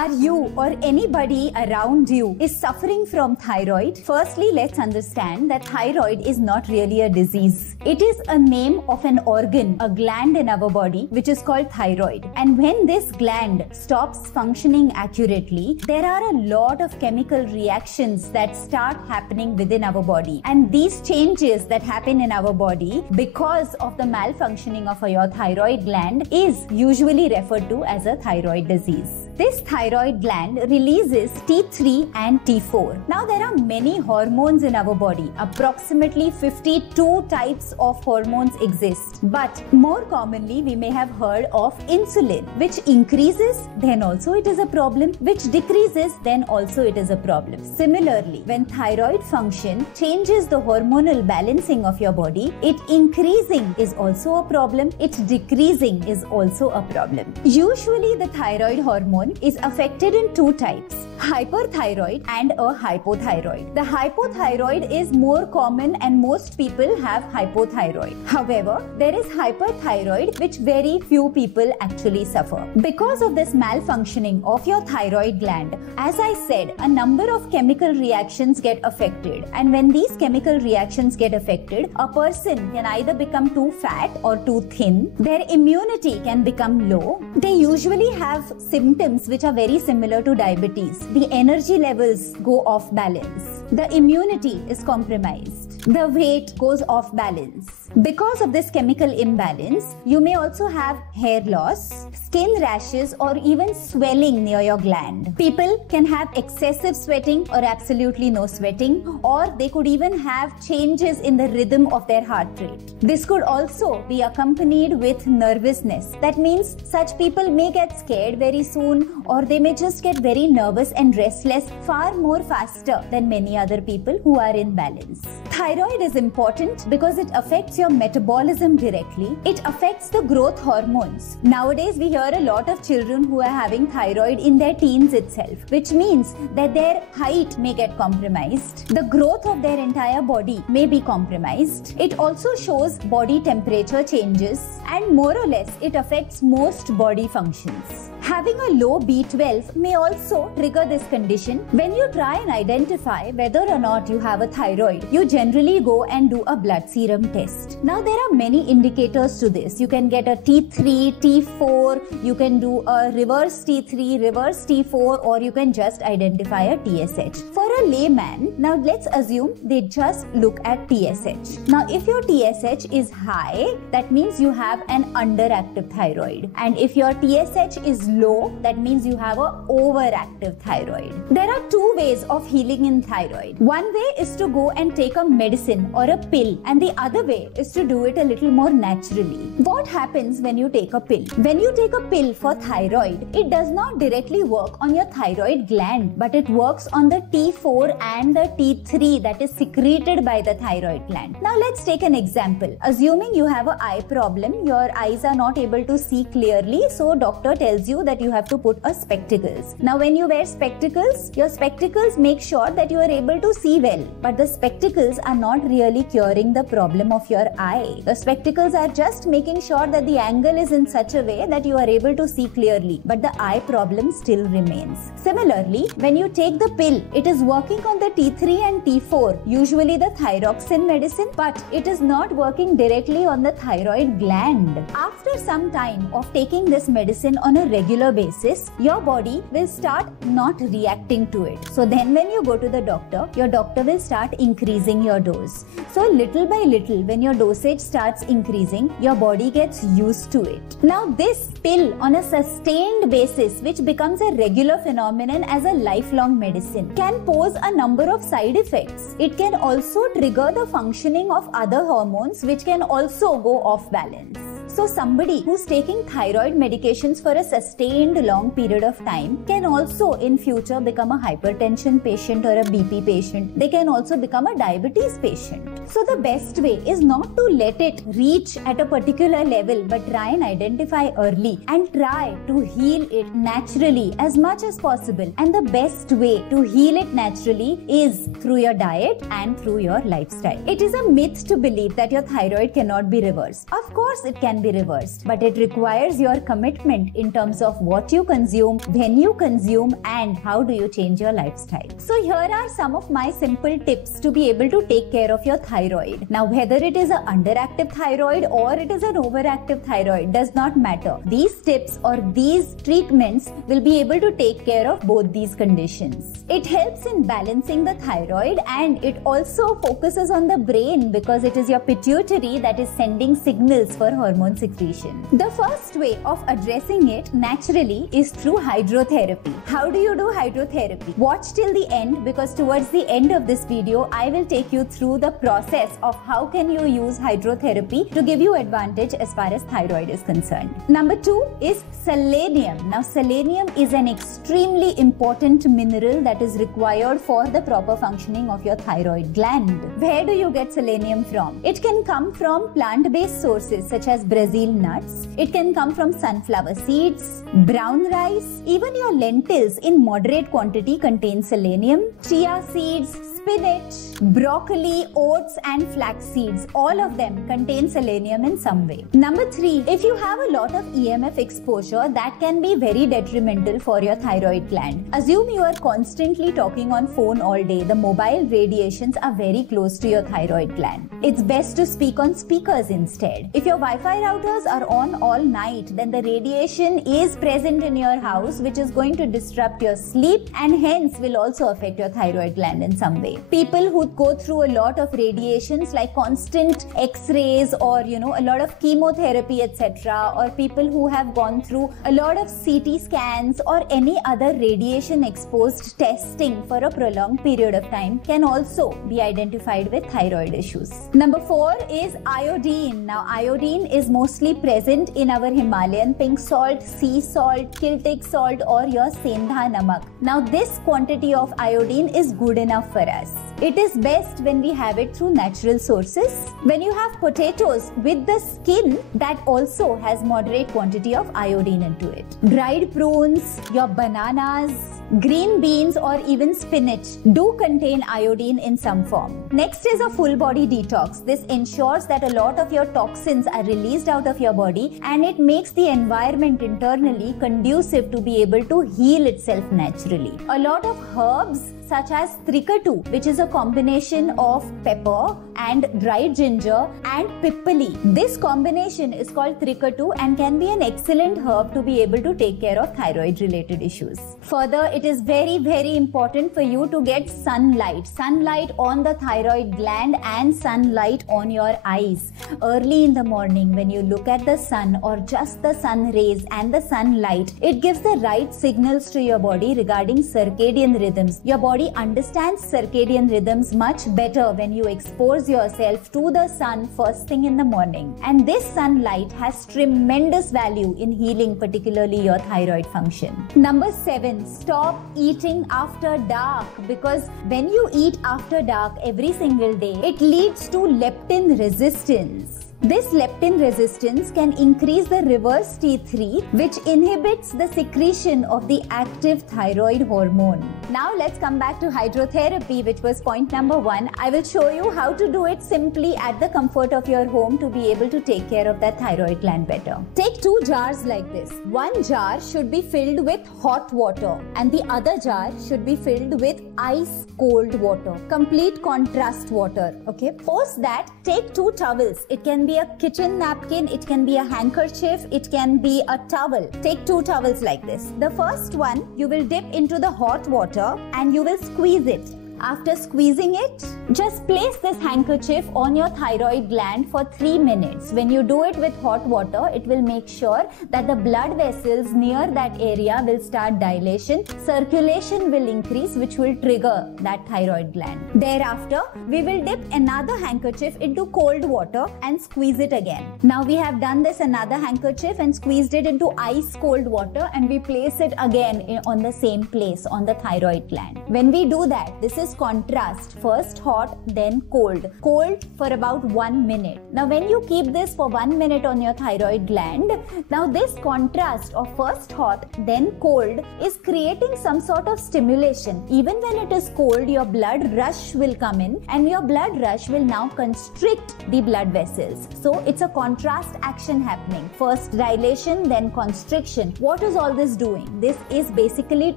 Are you or anybody around you is suffering from thyroid? Firstly, let's understand that thyroid is not really a disease. It is a name of an organ, a gland in our body, which is called thyroid. And when this gland stops functioning accurately, there are a lot of chemical reactions that start happening within our body. And these changes that happen in our body because of the malfunctioning of your thyroid gland is usually referred to as a thyroid disease. This thyroid gland releases T3 and T4. Now there are many hormones in our body. Approximately 52 types of hormones exist. But more commonly we may have heard of insulin, which increases, then also it is a problem, which decreases, then also it is a problem. Similarly, when thyroid function changes the hormonal balancing of your body, it increasing is also a problem, it decreasing is also a problem. Usually the thyroid hormone is affected in two types, hyperthyroid and a hypothyroid. The hypothyroid is more common and most people have hypothyroid. However, there is hyperthyroid which very few people actually suffer. Because of this malfunctioning of your thyroid gland, as I said, a number of chemical reactions get affected, and when these chemical reactions get affected, a person can either become too fat or too thin, their immunity can become low, they usually have symptoms which are very similar to diabetes. The energy levels go off balance. The immunity is compromised. The weight goes off balance. Because of this chemical imbalance, you may also have hair loss, skin rashes, or even swelling near your gland. People can have excessive sweating or absolutely no sweating, or they could even have changes in the rhythm of their heart rate. This could also be accompanied with nervousness. That means such people may get scared very soon, or they may just get very nervous and restless far more faster than many other people who are in balance. Thyroid is important because it affects your metabolism directly. It affects the growth hormones. Nowadays, we hear a lot of children who are having thyroid in their teens itself, which means that their height may get compromised. The growth of their entire body may be compromised. It also shows body temperature changes, and more or less, it affects most body functions. Having a low B12 may also trigger this condition. When you try and identify whether or not you have a thyroid, you generally go and do a blood serum test. Now there are many indicators to this. You can get a T3, T4, you can do a reverse T3, reverse T4, or you can just identify a TSH. For a layman, now let's assume they just look at TSH. Now if your TSH is high, that means you have an underactive thyroid. And if your TSH is low, that means you have an overactive thyroid. There are two ways of healing in thyroid. One way is to go and take a medicine or a pill, and the other way is to do it a little more naturally. What happens when you take a pill? When you take a pill for thyroid, it does not directly work on your thyroid gland, but it works on the T4 and the T3 that is secreted by the thyroid gland. Now let's take an example. Assuming you have an eye problem, your eyes are not able to see clearly, so doctor tells you that you have to put a spectacles. Now when you wear spectacles, your spectacles make sure that you are able to see well, but the spectacles are not really curing the problem of your eye. The spectacles are just making sure that the angle is in such a way that you are able to see clearly, but the eye problem still remains. Similarly, when you take the pill, it is working on the T3 and T4, usually the thyroxine medicine, but it is not working directly on the thyroid gland. After some time of taking this medicine on a regular basis, your body will start not reacting to it. So then when you go to the doctor, your doctor will start increasing your dose. So little by little, when your dosage starts increasing, your body gets used to it. Now this pill on a sustained basis, which becomes a regular phenomenon as a lifelong medicine, can pose a number of side effects. It can also trigger the functioning of other hormones, which can also go off balance. So somebody who's taking thyroid medications for a sustained long period of time can also in future become a hypertension patient or a BP patient. They can also become a diabetes patient. So the best way is not to let it reach at a particular level, but try and identify early and try to heal it naturally as much as possible. And the best way to heal it naturally is through your diet and through your lifestyle. It is a myth to believe that your thyroid cannot be reversed. Of course it can be be reversed, but it requires your commitment in terms of what you consume, when you consume, and how do you change your lifestyle. So here are some of my simple tips to be able to take care of your thyroid. Now, whether it is an underactive thyroid or it is an overactive thyroid does not matter. These tips or these treatments will be able to take care of both these conditions. It helps in balancing the thyroid, and it also focuses on the brain because it is your pituitary that is sending signals for hormone secretion. The first way of addressing it naturally is through hydrotherapy. How do you do hydrotherapy? Watch till the end, because towards the end of this video I will take you through the process of how can you use hydrotherapy to give you advantage as far as thyroid is concerned. Number 2 is selenium. Now, selenium is an extremely important mineral that is required for the proper functioning of your thyroid gland. Where do you get selenium from? It can come from plant-based sources such as Brazil nuts. It can come from sunflower seeds, brown rice, even your lentils in moderate quantity contain selenium, chia seeds, spinach, broccoli, oats and flax seeds, all of them contain selenium in some way. Number 3, if you have a lot of EMF exposure, that can be very detrimental for your thyroid gland. Assume you are constantly talking on phone all day. The mobile radiations are very close to your thyroid gland. It's best to speak on speakers instead. If your Wi-Fi routers are on all night, then the radiation is present in your house, which is going to disrupt your sleep and hence will also affect your thyroid gland in some way. People who go through a lot of radiations like constant x-rays or a lot of chemotherapy, etc., or people who have gone through a lot of CT scans or any other radiation exposed testing for a prolonged period of time can also be identified with thyroid issues. Number 4 is iodine. Now, iodine is mostly present in our Himalayan pink salt, sea salt, Celtic salt or your Sendha namak. Now, this quantity of iodine is good enough for us. It is best when we have it through natural sources. When you have potatoes with the skin, that also has moderate quantity of iodine into it. Dried prunes, your bananas, green beans or even spinach do contain iodine in some form. Next is a full body detox. This ensures that a lot of your toxins are released out of your body and it makes the environment internally conducive to be able to heal itself naturally. A lot of herbs such as trikatu, which is a combination of pepper and dried ginger and pippali. This combination is called trikatu and can be an excellent herb to be able to take care of thyroid related issues. Further, it is very, very important for you to get sunlight. Sunlight on the thyroid gland and sunlight on your eyes. Early in the morning when you look at the sun or just the sun rays and the sunlight, it gives the right signals to your body regarding circadian rhythms. Your body understands circadian rhythms much better when you expose yourself to the sun first thing in the morning. And this sunlight has tremendous value in healing particularly your thyroid function. Number 7, stop eating after dark, because when you eat after dark every single day, it leads to leptin resistance. This leptin resistance can increase the reverse T3, which inhibits the secretion of the active thyroid hormone. Now let's come back to hydrotherapy, which was point number 1. I will show you how to do it simply at the comfort of your home to be able to take care of that thyroid gland better. Take 2 jars like this. One jar should be filled with hot water and the other jar should be filled with ice cold water. Complete contrast water. Okay. Post that, take 2 towels. It can be a kitchen napkin, it can be a handkerchief, it can be a towel. Take 2 towels like this. The first one you will dip into the hot water and you will squeeze it. After squeezing it, just place this handkerchief on your thyroid gland for 3 minutes. When you do it with hot water, it will make sure that the blood vessels near that area will start dilation. Circulation will increase, which will trigger that thyroid gland. Thereafter, we will dip another handkerchief into cold water and squeeze it again. Now we have done this another handkerchief and squeezed it into ice cold water and we place it again on the same place on the thyroid gland. When we do that, this is this contrast, first hot, then cold. Cold for about 1 minute. Now when you keep this for 1 minute on your thyroid gland, now this contrast of first hot, then cold is creating some sort of stimulation. Even when it is cold, your blood rush will come in, and your blood rush will now constrict the blood vessels. So it's a contrast action happening. First dilation, then constriction. What is all this doing? This is basically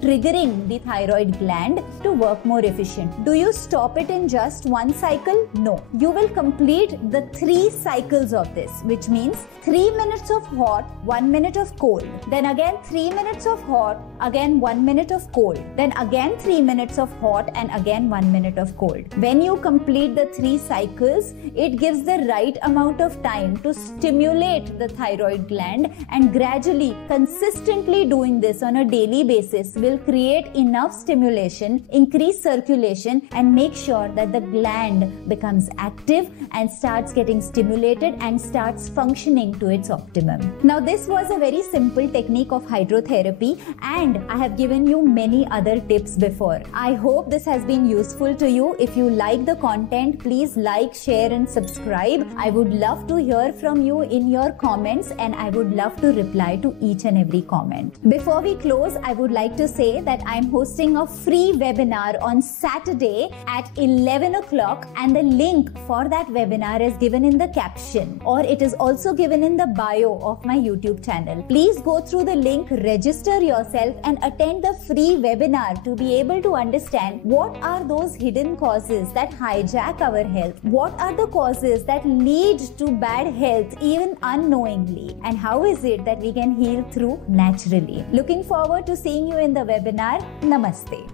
triggering the thyroid gland to work more efficient. Do you stop it in just one cycle? No. You will complete the 3 cycles of this, which means 3 minutes of hot, 1 minute of cold. Then again 3 minutes of hot, again 1 minute of cold. Then again 3 minutes of hot and again 1 minute of cold. When you complete the 3 cycles, it gives the right amount of time to stimulate the thyroid gland, and gradually, consistently doing this on a daily basis will create enough stimulation, increase circulation, and make sure that the gland becomes active and starts getting stimulated and starts functioning to its optimum. Now this was a very simple technique of hydrotherapy, and I have given you many other tips before. I hope this has been useful to you. If you like the content, please like, share and subscribe. I would love to hear from you in your comments, and I would love to reply to each and every comment. Before we close, I would like to say that I am hosting a free webinar on Saturday at 11 o'clock, and the link for that webinar is given in the caption, or it is also given in the bio of my YouTube channel. Please go through the link, register yourself and attend the free webinar to be able to understand what are those hidden causes that hijack our health, what are the causes that lead to bad health even unknowingly, and how is it that we can heal through naturally. Looking forward to seeing you in the webinar. Namaste.